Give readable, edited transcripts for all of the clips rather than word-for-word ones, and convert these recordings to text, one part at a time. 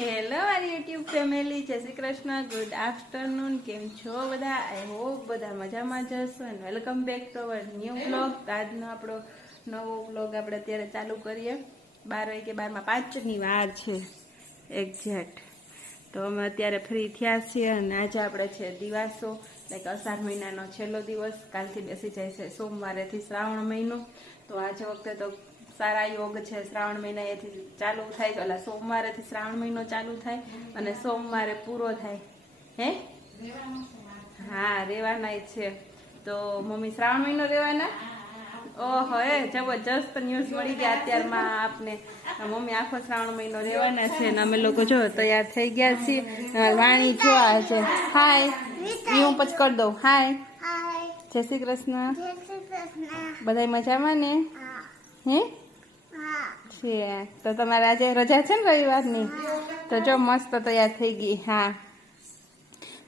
Hello મારી YouTube family, જય Shri Krishna, good afternoon. કેમ છો બધા? આઈ હોપ બધા મજામાં જ હશો. And welcome back to our new blog. આજનો આપણો નવો બ્લોગ આપણે અત્યારે ચાલુ કરીએ. 12:05ની વાર છે એક્ઝેક્ટ. તો અમે અત્યારે ફ્રી થયા છીએ અને આજે આપણે છે દિવાસો, લાઈક અષાઢ મહિનાનો છેલ્લો દિવસ. કાલથી બેસી જાય છે સોમવારેથી શ્રાવણ મહિનો. તો આજે વખતે તો સારા યોગ છે. શ્રાવણ મહિનાથી ચાલુ થાય, એટલે સોમવારેથી શ્રાવણ મહિનો ચાલુ થાય અને સોમવારે પૂરો થાય. હે હા, રેવાના છે. તો મમ્મી શ્રાવણ મહિનો રેવાના? ઓહો, જબરજસ્ત ન્યૂઝ મળી ગયા અત્યારમાં આપને. મમ્મી આખો શ્રાવણ મહિનો રેવાના છે અને અમે લોકો જો તૈયાર થઈ ગયા છીએ. વાણી જોવા છે. હાય, હું પછી કરી દઉં. હાય, જય શ્રી કૃષ્ણ. બધા મજામાં ને? હે છે. તો તમારે આજે રજા છે ને રવિવારની? તો જો મસ્ત તૈયાર થઈ ગઈ. હા,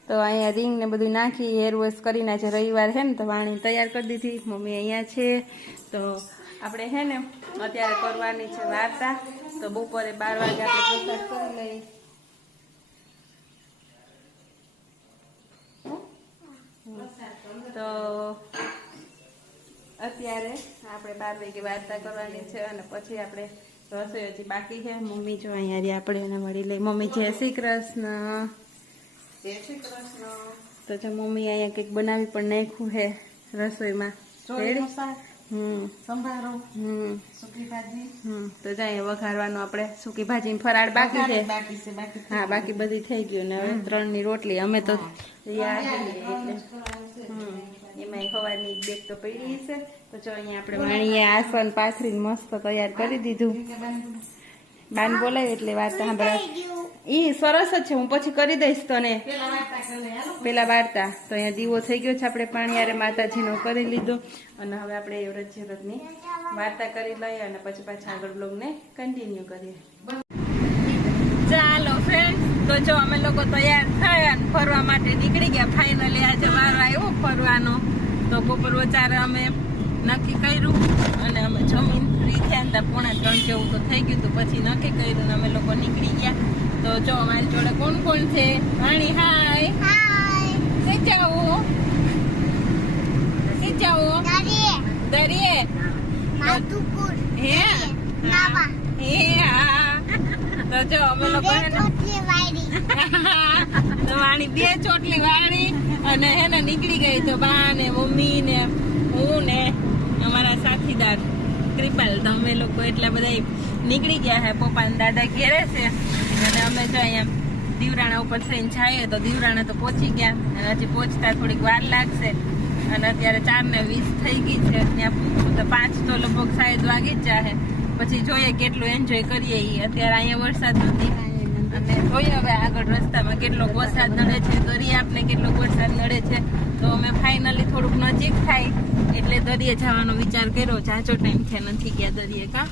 તો અહીંયા રીંગ ને બધું નાખી હેર વોશ કરીને આજે રવિવાર છે ને તો વાણી તૈયાર કરી દીધી. મમ્મી અહીંયા છે. તો આપણે છે ને અત્યારે કરવાની છે વાર્તા. તો બપોરે 12 વાગે આપણે પ્રસાદ કરી લઈએ. તો અત્યારે આપણે 12 વાગે વાર્તા કરવાની છે અને પછી આપણે રસોઈ હજી બાકી છે. મમ્મી જો અહીંયા આપણે એને મળી લઈ. મમ્મી જય શ્રી કૃષ્ણ. જય શ્રી કૃષ્ણ. તો જો મમ્મી અહીંયા કંઈક બનાવી પણ નાખ્યું છે રસોઈમાં. સંભારો, સૂકી ભાજી. તો જો અહીંયા વઘારવાનું આપણે સૂકી ભાજી ફરાળ બાકી છે. હા, બાકી બધી થઈ ગયું ને હવે 3ની રોટલી. અમે તો એમાં સવારની બેગ તો પડી છે. તો જો અહીંયા આપણે વાણીએ આસન પાથરીને મસ્ત તૈયાર કરી દીધું. બાન બોલાવી એટલે વાર્તા સાંભળવા. એ સરસ જ છે, હું પછી કરી દઈશ તને પેલા વાર્તા. તો અહીંયા દીવો થઈ ગયો છે. આપણે પાણીયારે માતાજીનો કરી લીધો અને હવે આપણે વ્રતની વાર્તા કરી લઈએ અને પછી પાછા આગળ બ્લોગને કન્ટિન્યુ કરીએ. ચાલો ફ્રેન્ડ્સ, તો જો અમે લોકો તૈયાર થયા અને ફરવા માટે નીકળી ગયા. ફાઇનલી આજે વારો આવ્યો ફરવાનો. તો બપોર વચારે અમે નક્કી કર્યું અને અમે જમીન ફ્રી થયા ને 2:45 જેવું તો થઈ ગયું. તો પછી નક્કી કર્યું ને અમે લોકો નીકળી ગયા. તો જો અમારી જોડે કોણ કોણ છે? વાણી હાય. સિજાવો દરિયે હે હા. તો જો અમે લોકો તો વાણી 2 ચોટલી વાળી અને હે ને નીકળી ગઈ. તો બા ને મમ્મી ને હું ને અમારા સાથીદાર કૃપાલ, તો અમે લોકો એટલા બધા નીકળી ગયા છે. પપ્પા ને દાદા ઘેરે છે અને અમે જો અહીંયા દીવરાણા ઉપર થઈને જઈએ. તો દીવરાણા તો પહોંચી ગયા અને હજી પહોંચતા થોડીક વાર લાગશે અને અત્યારે 4:20 થઈ ગઈ છે. ત્યાં પૂછું તો 5 તો લગભગ શાયદ વાગી જ જાય. પછી જોઈએ કેટલું એન્જોય કરીએ. અત્યારે અહીંયા વરસાદ નથી અને જોઈએ હવે આગળ રસ્તામાં કેટલો વરસાદ નડે છે, દરિયે આપને કેટલો વરસાદ નડે છે. તો અમે ફાઇનલી થોડુંક નજીક થાય એટલે દરિયે જવાનો વિચાર કર્યો. જાજો ટાઈમ થયા નથી ગયા દરિયે. કા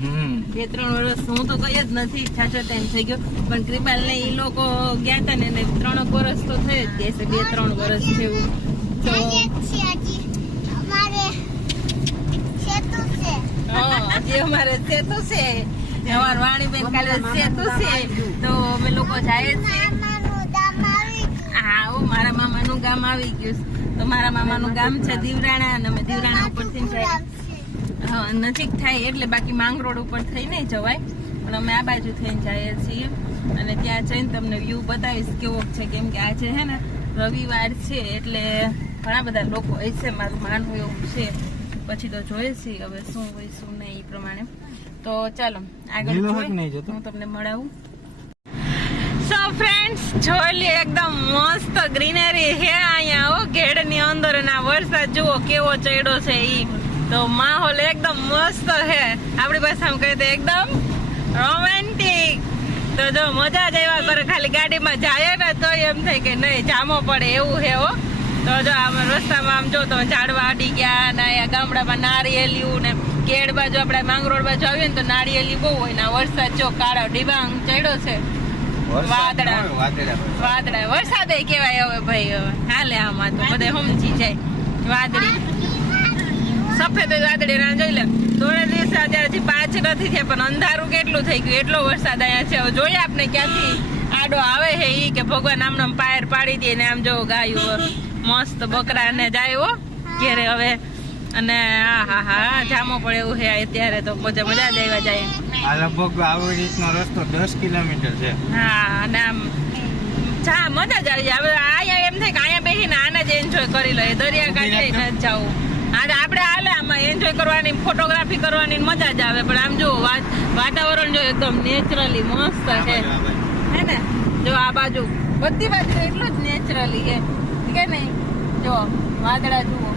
2-3 વર્ષ હું તો કઈ જ નથી, જાજો ટાઈમ થઈ ગયો. પણ કૃપાલ ને એ લોકો ગયા હતા ને 3 વર્ષ તો થઈ જ ગયા છે, 2-3 વર્ષ જેવું. તો હજી અમારે સેતુ છે. અમાર વાણીબેન કાલે સેતુ છે તો અમે લોકો જાય છીએ. હા, મારા મામાનું ગામ આવી ગયું. તો મારા મામાનું ગામ છે દીવરાણા અને અમે દીવરાણા ઉપરથી જાય. હા, નજીક થાય એટલે. બાકી માંગરોળ ઉપર થઈ નહીં જવાય, પણ અમે આ બાજુ થઈને જઈએ છીએ અને ત્યાં જઈને તમને વ્યૂ બતાવીશ કેવો છે. કેમ કે આજે હે ને રવિવાર છે એટલે ઘણા બધા લોકો હશે, મારું માનવું એવું છે. પછી તો જોઈએ છીએ હવે શું હોય શું નહીં એ પ્રમાણે. તો ચાલો આગળ હું તમને મળાવું. સો ફ્રેન્ડ્સ, જોઈ લે એકદમ મસ્ત ગ્રીનરી હે અહીંયા ઘેડની અંદર અને આ વરસાદ જુઓ કેવો ચડ્યો છે. ઈ તો માહોલ એકદમ મસ્ત હે. આપણી ભાષામાં કહે તો એકદમ રોમેન્ટિક. તો જો મજા જ આવ્યા કરે. ખાલી ગાડીમાં જાય ને તો એમ થાય કે નહીં જામો પડે એવું હે. તો જો આમ રસ્તામાં આમ જો તો ઝાડવા અડી ગયા ને અહીંયા ગામડામાં નારિયેલિયું ને કેડ બાજુ આપણે માંગરોળ બાજુ આવીએ ને તો નારિયેલી બહુ હોય ને વરસાદ જો કાળો ડિબાંગ ચડ્યો છે. વાદળા વરસાદ કેવાય હવે ભાઈ. હવે હાલે આમાં તો બધા સમજી જાય. વાદળી સફેદ વાદળી ના જોઈ લે. થોડા દિવસ અત્યારે 5 નથી થયા પણ અંધારું કેટલું થઈ ગયું. એટલો વરસાદ અહીંયા છે. હવે જોઈએ આપણે ભગવાન આમ નામ પાયર પાડી દે ને આમ જો ગાયું મસ્ત બકરા ને જાય હો ઘેરે હવે. અને હા જામો પડે એવું છે અત્યારે તો મજા જ આવ્યા જાય. આ લગભગ આવી રીતનો રસ્તો 10 કિલોમીટર છે. હા અને આમ મજા જ આવી જાય. હવે અહીંયા એમ થાય કે અહીંયા બેસીને આને જ એન્જોય કરી લે, દરિયા કાંઠે ન જવું. આજે આપણે હાલે આમાં એન્જોય કરવાની, ફોટોગ્રાફી કરવાની મજા જ આવે. પણ આમ જો વાતાવરણ જો એકદમ નેચરલી મસ્ત છે હે ને. જો આ બાજુ બધી બાજુ એટલું જ નેચરલી છે કે નહીં. જો વાદળા જુઓ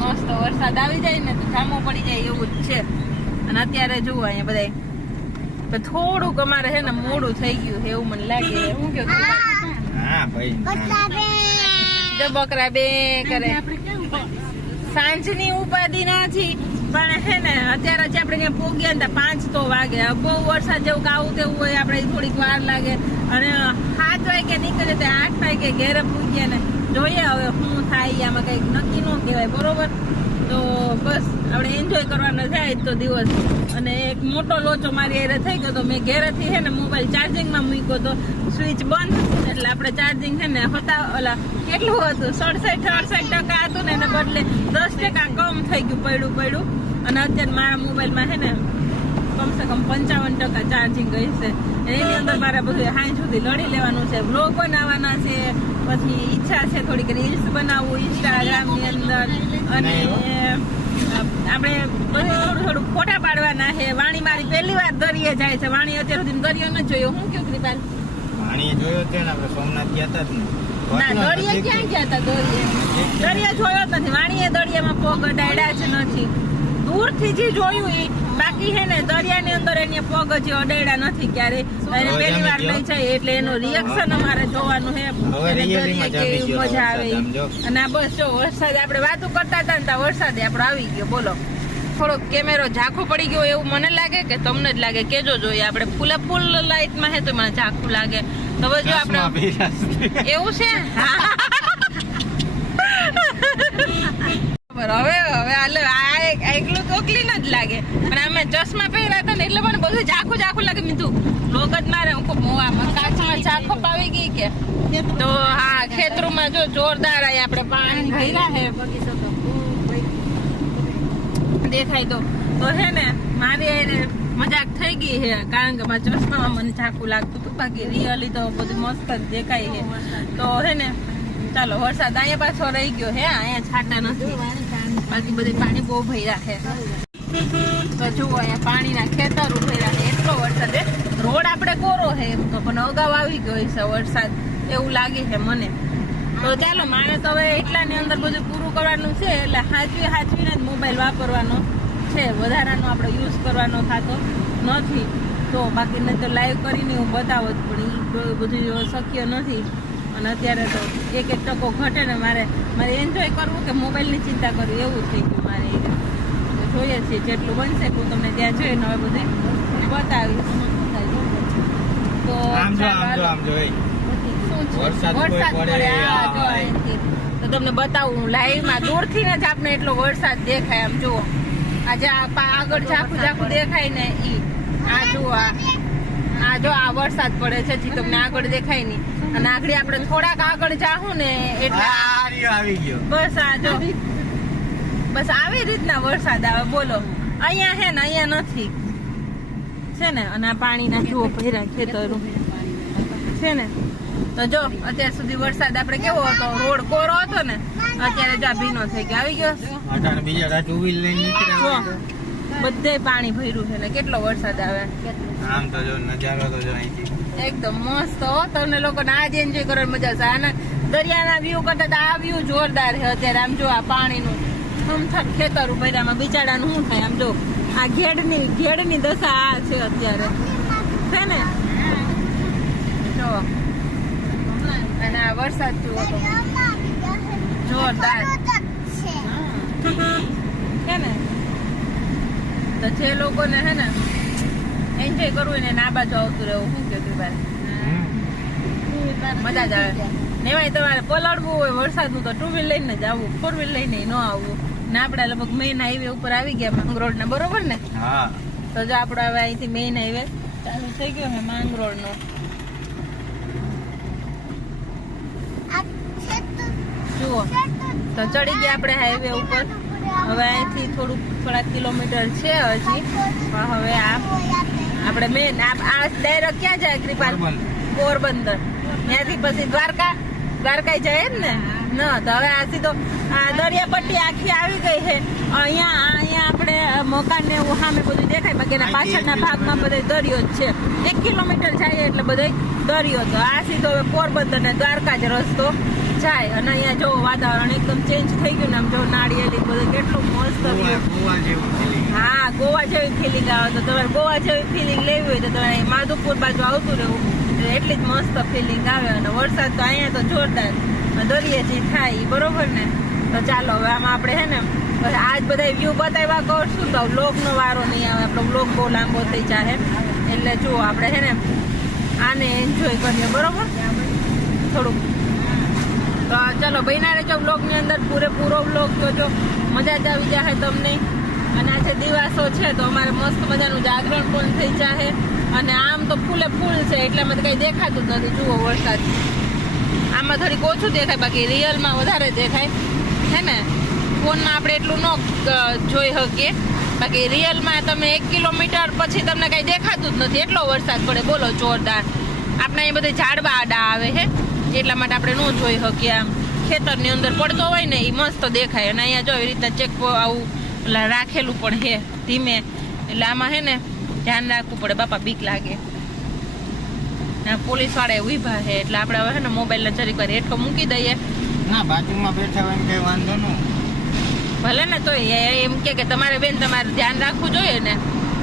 મસ્ત, વરસાદ આવી જાય ને તો જામો પડી જાય એવું જ છે. અને અત્યારે જુઓ અહીંયા બધા થોડુંક અમારે છે ને મોડું થઈ ગયું છે એવું મને લાગે. હું કેવું હા ભાઈ, જો બકરા બે કરે. સાંજની ઉપાધિ નથી પણ હે ને અત્યારે જ આપણે ત્યાં પોગ્યા ને 5 તો વાગે. બહુ વરસાદ જેવું કે આવું તેવું હોય આપણે થોડીક વાર લાગે. અને 7 વાગે નીકળે તો 8 વાગે ઘેરે પૂગ્યા ને જોઈએ હવે શું થાય. આમાં કઈક નક્કી ન કહેવાય બરોબર. તો બસ આપણે એન્જોય કરવાનો થાય તો દિવસ. અને એક મોટો લોચો મારી હારે થઈ ગયો તો મેં ઘેરેથી છે ને મોબાઈલ ચાર્જિંગમાં મૂક્યો તો સ્વિચ બંધ એટલે આપણે ચાર્જિંગ છે ને હતા ઓલા કેટલું હતું 67-68% હતું ને એને બદલે 10% કમ થઈ ગયું પડ્યું. અને અત્યારે મારા મોબાઈલમાં છે ને કમસે કમ 55% ચાર્જિંગ ગઈ છે. એની અંદર મારે બધું હાઈ સુધી લડી લેવાનું છે. બ્લોગ બનાવવાના છે, પછી ઈચ્છા છે થોડીક રીલ્સ બનાવવું ઇન્સ્ટાગ્રામની અંદર. અને આપણે બધું થોડું ફોટા પાડવાના છે. વાણી મારી પહેલી વાર દરિયે જાય છે. વાણી અત્યાર સુધી દરિયો ન જોયો. હું કેવું કૃપાલ? પાણી જોયો છે ને આપણે સોમનાથ ગયા હતા જ ને. ના દરિયે ક્યાં ગયા હતા? દરિયા જોયો જ નથી. વાણીએ દરિયામાં પગ અડાડ્યા જ નથી. દૂરથી જે જોયું એ બાકી છે ને દરિયાની અંદર એને પગ હજી અડાડ્યા નથી ક્યારે. એને પહેલી વાર લઈ જાય એટલે એનું રિએક્શન અમારે જોવાનું છે. દરિયા કેવી મજા આવે. અને આ બસ જો વરસાદ આપણે વાતો કરતા હતા ને ત્યાં વરસાદે આપણો આવી ગયો. બોલો થોડોક કેમેરો ઝાંખો પડી ગયો એવું મને લાગે કે તમને જ લાગે? કેજો જોઈએ. આપણે ફૂલ લાઈટમાં છે તો મને ઝાંખું લાગે. તો હવે જો આપણે એવું છે હવે એકલું તો ક્લીન જ લાગે. પણ અમે ચશ્મા પહેર્યા હતા ને એટલે મને બધું ઝાખું લાગે. મીઠું લોક જ મારે મોવામાં કાચમાં ઝાંખો પાવી ગઈ કે. તો હા ખેતરોમાં જો જોરદાર આપણે પાણી ભર્યા છે દેખાય તો હે ને મારી એને મજાક થઈ ગઈ છે કારણ કે મારા ચશ્મામાં મને ઝાંખું લાગતું હતું. બાકી રિયલી તો બધું મસ્ત જ દેખાય છે. તો હે ને ચાલો વરસાદ અહીંયા પાછો રહી ગયો હે. અહીંયા છાંટા નથી, બાકી બધી પાણી બહુ ભર્યા છે. તો જુઓ અહીંયા પાણીના ખેતરો ભર્યા છે. એટલો વરસાદ રોડ આપણે કોરો છે એમ તો પણ અગાઉ આવી ગયો છે વરસાદ એવું લાગે છે મને. તો ચાલો મારે તો હવે એટલાની અંદર બધું પૂરું કરવાનું છે એટલે હાચવીને જ મોબાઈલ વાપરવાનો છે. વધારાનો આપણે યુઝ કરવાનો થતો નથી. તો બાકી નહીં તો લાઈવ કરીને હું બતાવો જ પણ એ બધું શક્ય નથી. અને અત્યારે તો એક ટકો ઘટે ને મારે એન્જોય કરવું કે મોબાઈલની ચિંતા કરવી એવું થઈ ગયું મારે. જોઈએ છીએ જેટલું બનશે હું તમને ત્યાં જોઈને હવે બધું બતાવીશ. તો વરસાદ પડે તો તમને બતાવું લાઈવમાં દૂરથી જ આપણે એટલો વરસાદ દેખાય. આમ જુઓ આજે આગળ ઝાખું દેખાય ને ઈ આ જુઓ આ જો આ વરસાદ પડે છે જે તમને આગળ દેખાય નહીં. અને આગળ આપણે થોડાક આગળ જાહું ને એટલે આવી ગયો. બસ આ જો બસ આવી રીતના વરસાદ આવે. બોલો અહીંયા છે ને અહીંયા નથી છે ને. અને આ પાણીના જુઓ ભર્યા ખેતરો છે ને. તો જો અત્યાર સુધી વરસાદ આપણે કેવો હતો રોડ કોરો હતો ને અત્યારે જો ભીનો થઈ ગયો આવી ગયો. બીજા રાત ઉભી લઈને નીકળ્યા બધે પાણી ભર્યું છે ને કેટલો વરસાદ આવે. આમ તો જો નજારો તો જો અહીંથી એકદમ મસ્ત હો. તમને લોકોને આજ એન્જોય કરવાની મજા આવશે. આના દરિયાના વ્યૂ કરતા આ વ્યૂ જોરદાર છે અત્યારે. આમ જો આ પાણીનું થમથમ ખેતર ભર્યામાં બિચારાનું શું થાય. આમ જો આ ઘેડની દશા આ છે અત્યારે છે ને. જો અને આ વરસાદ જુઓ જોરદાર છે ને. તો જે લોકોને હે ને એન્જોય કરવું ને આ બાજુ આવતું રહેવું શું કે ભાઈ મજા જ આવે. નેવાય તમારે પલળવું હોય વરસાદનું તો 2 વ્હીલ લઈને જ આવવું, 4 વ્હીલ લઈને ન આવવું. ને આપણે લગભગ મેઇન હાઈવે ઉપર આવી ગયા માંગરોળ ને બરોબર ને. તો જો આપડે હવે અહીંથી મેઇન હાઈવે ચાલુ થઈ ગયો છે માંગરોળ નો. જુઓ તો ચડી ગયા આપણે હાઈવે ઉપર. હવે અહીંથી થોડા કિલોમીટર છે હજી, પણ હવે આપણે મેન આ ડાયરેક્ટ ક્યાં જાય કૃપાલ? પોરબંદર. ત્યાંથી પછી દ્વારકા જાય ને તો હવે આ સીધો આ દરિયાપટ્ટી આખી આવી ગઈ છે. અહીંયા આપણે મકાન ને એવું સામે બધું દેખાય, બાકી એના પાછળના ભાગમાં બધો દરિયો જ છે. 1 કિલોમીટર જાય એટલે બધો દરિયો. તો આ સીધો હવે પોરબંદર ને દ્વારકા જ રસ્તો જાય. અને અહીંયા જો વાતાવરણ એકદમ ચેન્જ થઈ ગયું ને, આમ જો નાળિયેરી બધું કેટલું મસ્ત. હા, ગોવા જેવી ફિલિંગ આવે. તો તમારે ગોવા જેવી ફિલિંગ લેવી હોય તો તમારે માધુપુર બાજુ આવતું રહેવું, એટલી જ મસ્ત ફિલિંગ આવે. અને વરસાદ તો અહીંયા તો જોરદાર દરિયેથી થાય, બરોબર ને? તો ચાલો હવે આમાં આપણે હે ને આજ બધા વ્યૂ બતાવ્યા કરશું તો વ્લોગનો વારો નહીં આવે. આપણો વ્લોગ બહુ લાંબો થઈ જાય, એટલે જુઓ આપણે હે ને આને એન્જોય કરીએ, બરોબર? થોડુંક તો ચાલો બન્યા રહેજો વ્લોગની અંદર, પૂરેપૂરો વ્લોગ જોજો, મજા જ આવી જાય તમને. અને આજે દિવાસો છે તો અમારે મસ્ત મજાનું જાગરણ પણ થઈ જાય. અને આમ તો ફૂલે ફૂલ છે એટલે અમે કઈ દેખાતું જ નથી. જુઓ વરસાદ આમાં થોડીક ઓછું દેખાય, બાકી રિયલમાં વધારે દેખાય હે ને. ફોનમાં આપણે એટલું ન જોઈ શકીએ, બાકી રિયલમાં તમે 1 કિલોમીટર પછી તમને કઈ દેખાતું જ નથી, એટલો વરસાદ પડે બોલો જોરદાર. આપણે અહીં બધે ઝાડવા આડા આવે છે એટલા માટે આપણે ન જોઈ શકીએ. આમ ખેતરની અંદર પડતો હોય ને એ મસ્ત દેખાય. અને અહીંયા જો એવી રીતના ચેક આવું રાખેલું પણ હે ધીમે, એટલે આમાં હે ને ધ્યાન રાખવું પડે. બાપા બીક લાગે. પોલીસ વાળા ઉભા છે એટલે આપણે હવે ને મોબાઈલ ને જરીક વાર હેઠો મૂકી દઈએ. ના, બાજુમાં બેઠા હોય કઈ વાંધો ન. ભલે ને તો એમ કે તમારે બેન તમારે ધ્યાન રાખવું જોઈએ ને.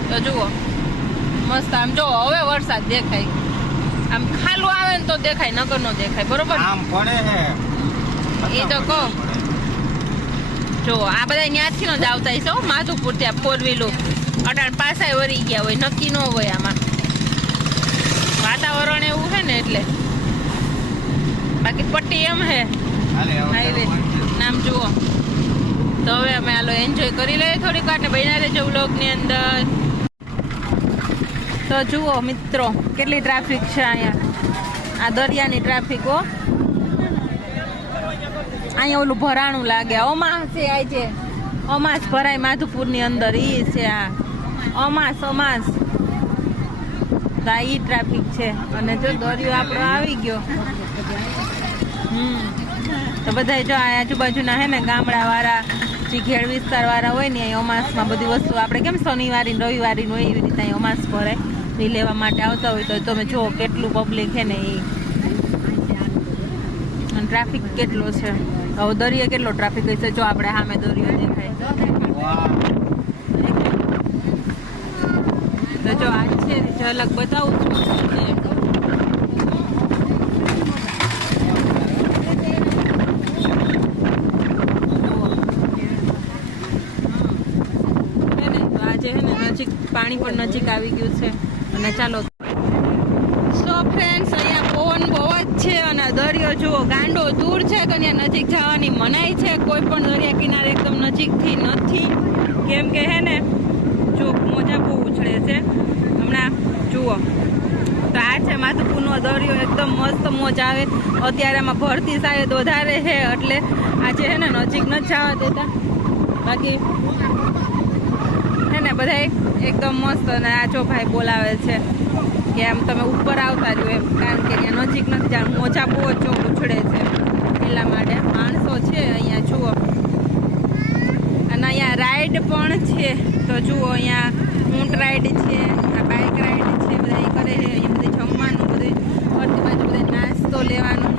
તો જુઓ મસ્ત આમ જો હવે વરસાદ દેખાય, આમ ખાલું આવે ને તો દેખાય, નગર નો દેખાય, બરોબર? આમ પડે છે એ તો કહો. જો આ બધા ત્યાંથી નો જ આવતા હશે માધુપુર ત્યાં 4 વ્હીલર અટાણ પાછા વળી ગયા હોય, નક્કી ન હોય. આમાં વાતાવરણ એવું છે ને એટલે. બાકી પટ્ટી એમ હે હાઈવે નામ જુઓ. તો હવે અમે આલો એન્જોય કરી લઈએ થોડીક વાર ને બન્યા રહેજો વ્લોગની અંદર. તો જુઓ મિત્રો કેટલી ટ્રાફિક છે અહીંયા, આ દરિયાની ટ્રાફિક હો. અહીંયા ઓલું ભરાણું લાગે, અમાસ છે આ છે, અમાસ ભરાય માધુપુરની અંદર. ઈ છે આ અમાસ તો આ ઈ ટ્રાફિક છે. અને જો દરિયો આપણો આવી ગયો. તો બધા જો આ આજુબાજુના હે ને ગામડા વાળા જે ઘેડ વિસ્તાર વાળા હોય ને અહીં અમાસમાં બધી વસ્તુ આપણે કેમ શનિવારી રવિવારી હોય એવી રીતે અહીં અમાસ ભરાય, એ લેવા માટે આવતા હોય. તો તમે જુઓ કેટલું પબ્લિક છે ને એ, અને ટ્રાફિક કેટલો છે. હવે દરિયો કેટલો ટ્રાફિક હોય છે. જો આપણે સામે દરિયો દેખાય. તો જો આજ છે ઝલક બતાવું છું. નજીક પાણી પણ નજીક આવી ગયું છે. અને ચાલો સો ફ્રેન્ડ્સ અહીંયા પવન બહુ જ છે અને દરિયો જુઓ ગાંડો દૂર છે તો ત્યાં નજીક જવાની મનાઈ છે. કોઈ પણ દરિયા કિનારે એકદમ નજીકથી નથી, કેમ કે હે ને જો મોજા બહુ ઉછળે છે હમણાં. જુઓ તો આ છે માધુપુરનો દરિયો, એકદમ મસ્ત મોજા આવે. અત્યારે આમાં ભરતી શાયદ વધારે છે એટલે આજે હે ને નજીક ન જવા દેતા, બાકી ને બધા એકદમ મસ્ત. અને આ જો ભાઈ બોલાવે છે કે આમ તમે ઉપર આવતા રહ્યો એમ, કારણ કે ત્યાં નજીક નથી જવાનું, મોજા બહુ જ ઉછળે છે એટલા માટે. માણસો છે અહીંયા જુઓ. અને અહીંયા રાઈડ પણ છે. તો જુઓ અહીંયા ઊંટ રાઈડ છે, આ બાઇક રાઈડ છે, બધા એ કરે છે. અહીંયા બધું જમવાનું બધું બધી બાજુ બધા નાસ્તો લેવાનું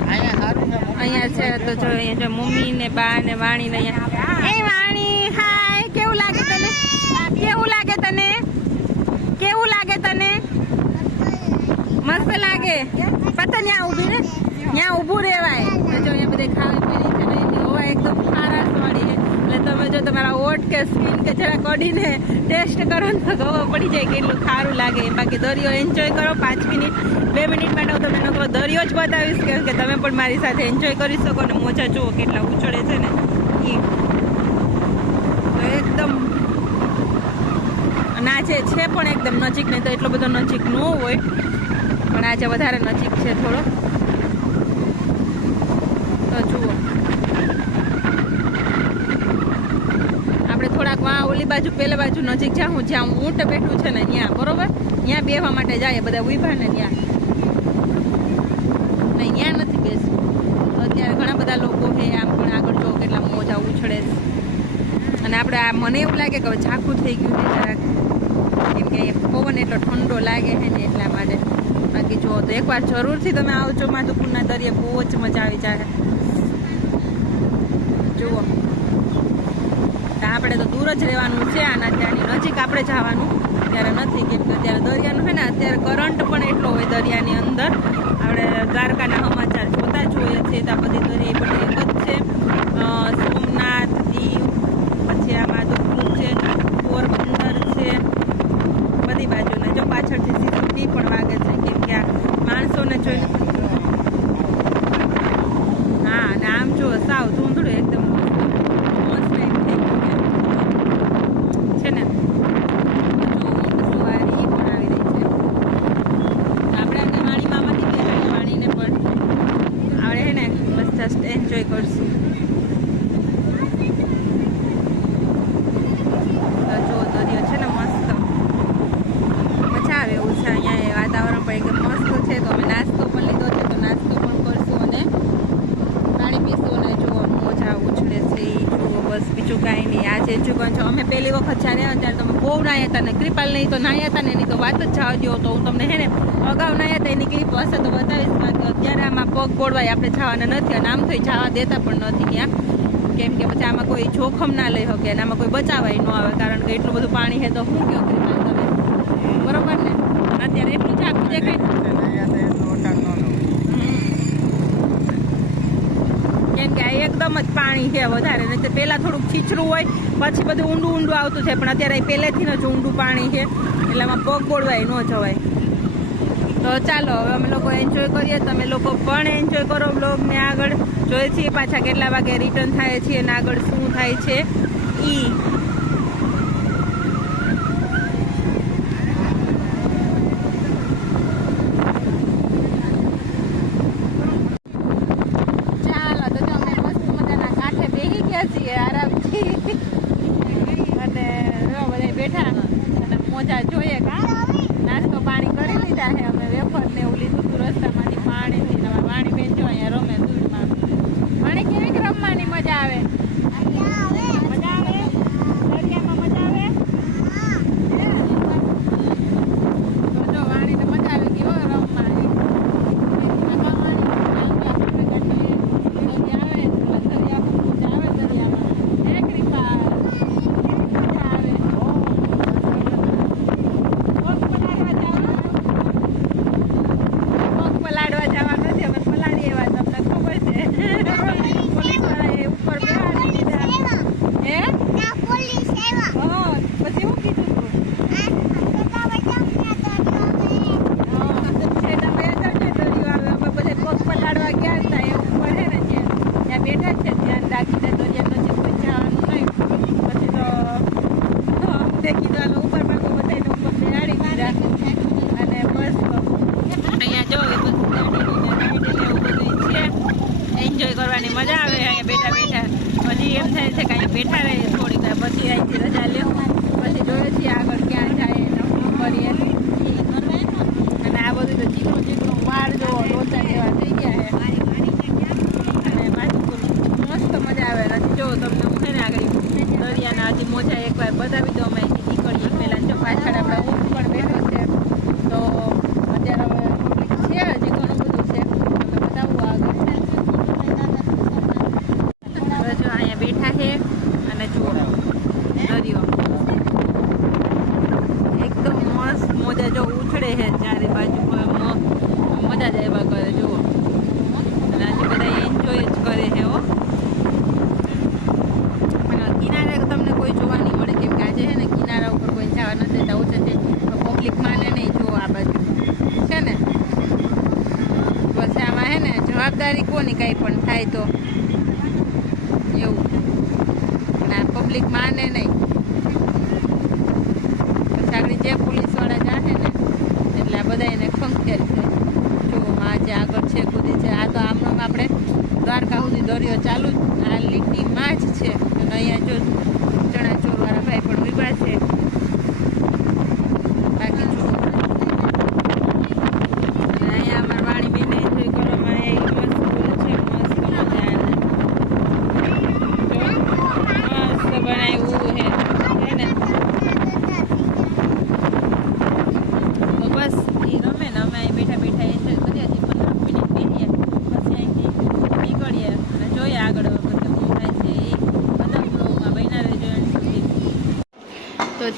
અહીંયા છે. તો જો અહીંયા જો મમ્મી ને બા ને વાણી ને અહીંયા. એ વાણી હાય, કેવું લાગે તને? કેવું લાગે તને? કેવું લાગે તને? મસ્ત લાગે. પતા ત્યાં ઊભી ને, ત્યાં ઊભું રહેવાય. તો જો અહીંયા બધે ખાવી પીવી છે ને હવા એકદમ ખારાશ વાળી છે. એટલે તમે જો તમારા ઓટ કે સ્કીન કે જરા કઢીને ટેસ્ટ કરો ને તો ખબર પડી જાય કેટલું સારું લાગે. બાકી દરિયો એન્જોય કરો. 5 મિનિટ 2 મિનિટ માટે હું તમને નકરો દરિયો જ બતાવીશ, કેમ કે તમે પણ મારી સાથે એન્જોય કરી શકો. ને મોજા જુઓ કેટલા ઉછળે છે ને એ એકદમ. અને આજે છે પણ એકદમ નજીક, નહીં તો એટલો બધો નજીક ન હોય, પણ આજે વધારે નજીક છે થોડો. તો જુઓ થોડાક ઓલી બાજુ પેલી બાજુ નજીક જાઉં જ્યાં ઊંટ બેઠું છે ને ત્યાં, બરોબર ત્યાં બેહવા માટે જાય બધા ઉભા ને ત્યાં નહીં, ત્યાં નથી બેસવું. અત્યારે ઘણા બધા લોકો છે આમ પણ આગળ જો કેટલા મોજા ઉછળે છે. અને આપણે આ મને એવું લાગે કે હવે ઝાખું થઈ ગયું છે જરાક, કેમ કે પવન એટલો ઠંડો લાગે છે ને એટલા માટે. બાકી જુઓ તો એકવાર જરૂરથી તમે આવજો માધુપુરના દરિયે, બહુ જ મજા આવી જાય. જુઓ આપણે તો દૂર જ રહેવાનું છે આના, ત્યાંની નજીક આપણે જવાનું ત્યારે નથી, કેમ કે અત્યારે દરિયાનું છે ને અત્યારે કરંટ પણ એટલો હોય દરિયાની અંદર. આપણે દ્વારકાના સમાચાર જોતા જોઈએ છીએ ત્યાં બધી દરિયાઈ બધી એક જ છે. સોમનાથ, દીવ, પછી આ માધુપુર છે, પોરબંદર છે, બધી બાજુના જો પાછળથી સીસીટીવી પણ વાગે છે, કેમ કે આ માણસોને જોઈને. હા અને આમ જો સાવ ધૂંધળું એકદમ છે ને, જો સવારી પણ આવી રહી છે. આપણે આજે વાણીમાં નથી બેહાડી, વાણીને પણ આપણે હે ને બસ જસ્ટ એન્જોય કરશું. જો દરિયો છે ને મસ્ત મજા આવે એવું છે અહીંયા, વાતાવરણ પણ એકદમ મસ્ત છે. તો અમે નાસ્તો પણ લીધો છે, તો નાસ્તો પણ કરશું અને પાણી પીશું અને જો મોજા ઉછળે છે એ જુઓ, બસ બીજું કાંઈ નહીં. આજે ચૂકન છો અમે પહેલી વખત જ્યારે આવ્યા ત્યારે તમે બહુ નાહ્યા હતા ને, કૃપાલ નહીં તો નાહ્યા હતા ને એની તો વાત જ જવા દો. તો હું તમને હે ને અગાઉ નાહ્યા હતા એની ક્લિપ હશે તો બતાવીશ. બાકી અત્યારે આમાં પગ બોળવાય આપણે જવાના નથી, અને આમ થઈ જવા દેતા પણ નથી ત્યાં, કેમ કે પછી આમાં કોઈ જોખમ ના લઈ શકે અને આમાં કોઈ બચાવાય ન આવે, કારણ કે એટલું બધું પાણી છે. તો શું કહો કૃપાલ તમે, બરોબર ને? અત્યારે એટલું ઝાંખું દેખાય કેમ કે આ એકદમ જ પાણી છે વધારે, ને પેલા થોડુંક છીછરું હોય પછી બધું ઊંડું ઊંડું આવતું છે, પણ અત્યારે પહેલેથી જ ઊંડું પાણી છે એટલે આમાં પગ બોળવાય ન જવાય. તો ચાલો હવે અમે લોકો એન્જોય કરીએ, તમે લોકો પણ એન્જોય કરો બ્લોગને. આગળ જોઈએ છીએ પાછા કેટલા વાગે રિટર્ન થાય છે અને આગળ શું થાય છે ઈ. આરામથી અને બધા બેઠા અને મોજા જોઈએ. નાસ્તો પાણી કરી લીધા છે અમે, વેફર ને એવું લીધું હતું રસ્તામાંથી, પાણીથી. હવે પાણી બેન જો અહીંયા રમે દૂધમાં. પાણી કેવી રમવાની મજા આવે? મજા આવે દરિયામાં, મજા આવે. તો જો વાણીને મજા આવે કે રમવાની. એન્જોય કરવાની મજા આવે અહીંયા બેઠા બેઠા. પછી એમ થાય છે કે અહીંયા બેઠા રહીએ થોડીક વાર, પછી અહીંથી રજા લેવું, પછી જોઈએ છીએ આગળ ક્યાં જાય નક્કી કરીએ. અને આ બધું તો ચીકણું ચીકણું વાળ જોવો લોચા જેવા થઈ ગયા છે. અને માધુપુર મસ્ત મજા આવે. નથી જો તમને હું છે ને આગળ દરિયાના હજી મોજા એકવાર બતાવી દો. અમે નીકળીએ પહેલાં જો પાછળ આપણે ઊંટ પણ બેઠો છે. તો અત્યારે હવે છે હજી ઘણું બધું છે, તમે બતાવવું આગળ. જો અહીંયા બેઠા છે અને જુઓ દરિયો એકદમ મસ્ત મોજા જો ઉછળે છે ચારે બાજુ, મજા જ એવા કરે જુઓ. અને આજે બધા એન્જોય જ કરે છે. કિનારે તમને કોઈ જોવા નહીં મળે, કેમ કે આજે છે ને કિનારા ઉપર કોઈ જવા નથી દેતા. ઓછા છે પબ્લિક માને નહીં જુઓ આ બાજુ છે ને. પછી આમાં છે ને જવાબદારી કોની કાંઈ પણ થાય તો એવું ના પબ્લિક માને નહીં. પછી આગળ જે પોલીસવાળા જાહે ને એટલે આ બધા એને ખંખેર છે. જો આજે આગળ છે કુદી છે. આ તો આમ આપણે દ્વારકા સુધી દરિયો ચાલુ જ આ લીટીમાં જ છે. અને અહીંયા જો ચણાચોરવાળા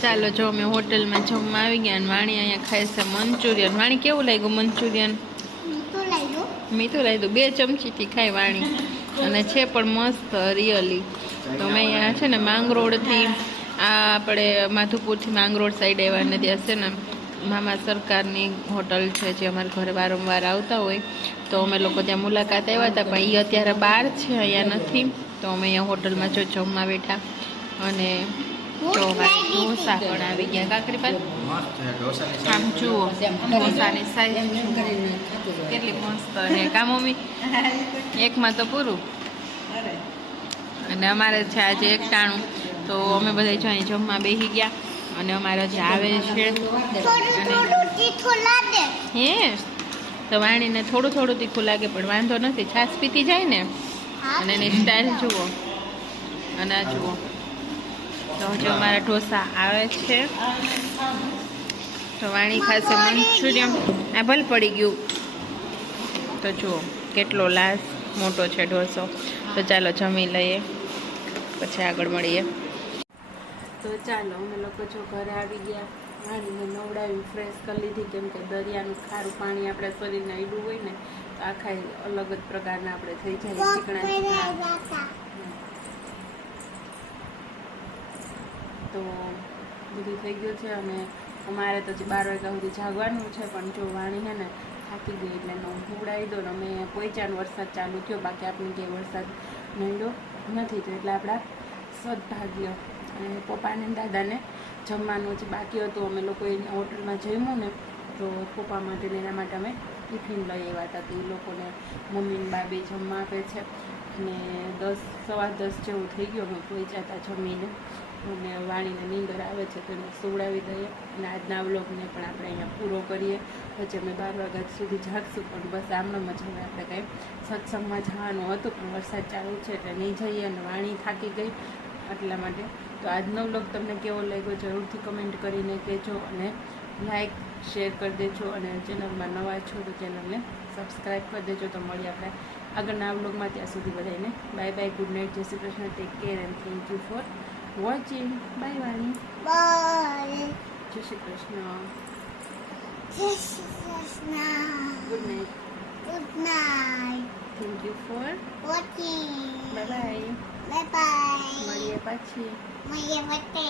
ચાલો જો અમે હોટલમાં જમવા આવી ગયા અને વાણી અહીંયા ખાય છે મંચુરિયન. વાણી કેવું લાગ્યું મંચુરિયન? મીઠું લાગ્યું. 2 ચમચીથી ખાય વાણી અને છે પણ મસ્ત રિયલી. તો અમે અહીંયા છે ને માંગરોળથી આ આપણે માધુપુરથી માંગરોળ સાઈડ આવ્યા ને ત્યાં છે ને મામા સરકારની હોટલ છે જે અમારા ઘરે વારંવાર આવતા હોય, તો અમે લોકો ત્યાં મુલાકાત આવ્યા હતા, પણ એ અત્યારે બહાર છે, અહીંયા નથી. તો અમે અહીંયા હોટલમાં જો જમવા બેઠા અને જો ઢોસા પણ આવી ગયા. કાકરી પાન આમ જુઓ ઢોસાની સાઈઝ કેટલી મસ્ત છે કા મમ્મી? એકમાં તો પૂરું. અને અમારે છે આજે 91, તો અમે બધા જો અહીં જમવા બેસી ગયા અને અમારે જે આવે છે હે તો વાણીને થોડું થોડું તીખું લાગે પણ વાંધો નથી, છાશ પીતી જાય ને. અને એની સ્ટાઇલ જુઓ અને આ જુઓ. તો જો અમારા ઢોસા આવે છે તો વાણી ખાશે મંચુરિયન. આ ભલ પડી ગયું. તો જુઓ કેટલો લાસ મોટો છે ઢોસો. તો ચાલો જમી લઈએ પછી આગળ મળીએ. તો ચાલો અમે લોકો જો ઘરે આવી ગયા. વાણીને નવડાવી ફ્રેશ કરી લીધી, કેમ કે દરિયાનું ખારું પાણી આપણા શરીરને અડ્યું હોય ને તો આખા અલગ જ પ્રકારના આપણે થઈ જાય ચીકણા. તો બધું થઈ ગયું છે અને અમારે તો 12 વાગ્યા સુધી જાગવાનું છે, પણ જો વાણી છે ને થાકી ગઈ એટલે હું ઉડાવી દો ને અમે પોઈચાનો વરસાદ ચાલુ થયો, બાકી આપણે ક્યાંય વરસાદ નડ્યો નથી. તો એટલે આપણા સદભાગ્ય. અને પપ્પાને દાદાને જમવાનું જ બાકી હતું. અમે લોકો એની હોટલમાં જમ્યું ને તો પપ્પા માટે એના માટે અમે ટિફિન લઈ આવ્યા હતા. તો એ લોકોને મમ્મીને બાબે જમવા આપે છે અને 10 સવા 10 જેવું થઈ ગયું અમે પહોંચ્યા હતા જમીને. અને વાણીને નીંદર આવે છે તો એને સુવડાવી દઈએ. અને આજના વ્લોગને પણ આપણે અહીંયા પૂરો કરીએ. પછી અમે 12 વાગ્યા સુધી જાગશું, પણ બસ આમનો જ હવે આપણે કંઈ સત્સંગમાં જવાનું હતું પણ વરસાદ ચાલુ છે એટલે નહીં જઈએ અને વાણી થાકી ગઈ એટલા માટે. તો આજનો વ્લોગ તમને કેવો લાગ્યો જરૂરથી કમેન્ટ કરીને કહેજો અને લાઈક શેર કરી દેજો. અને ચેનલમાં નવા છો તો ચેનલને સબસ્ક્રાઈબ કરી દેજો. તો મળીએ આપણે આગળના વ્લોગમાં. ત્યાં સુધી બધાને બાય બાય, ગુડ નાઇટ, જય Shri Krishna, take care and thank you for watching. Bye Vani. Bye. જય શ્રી કૃષ્ણ. જય Shri Krishna. Good night. Good night. Thank you for watching. Bye bye. Bye bye. મળીએ પાછી. મળીએ વચ્ચે.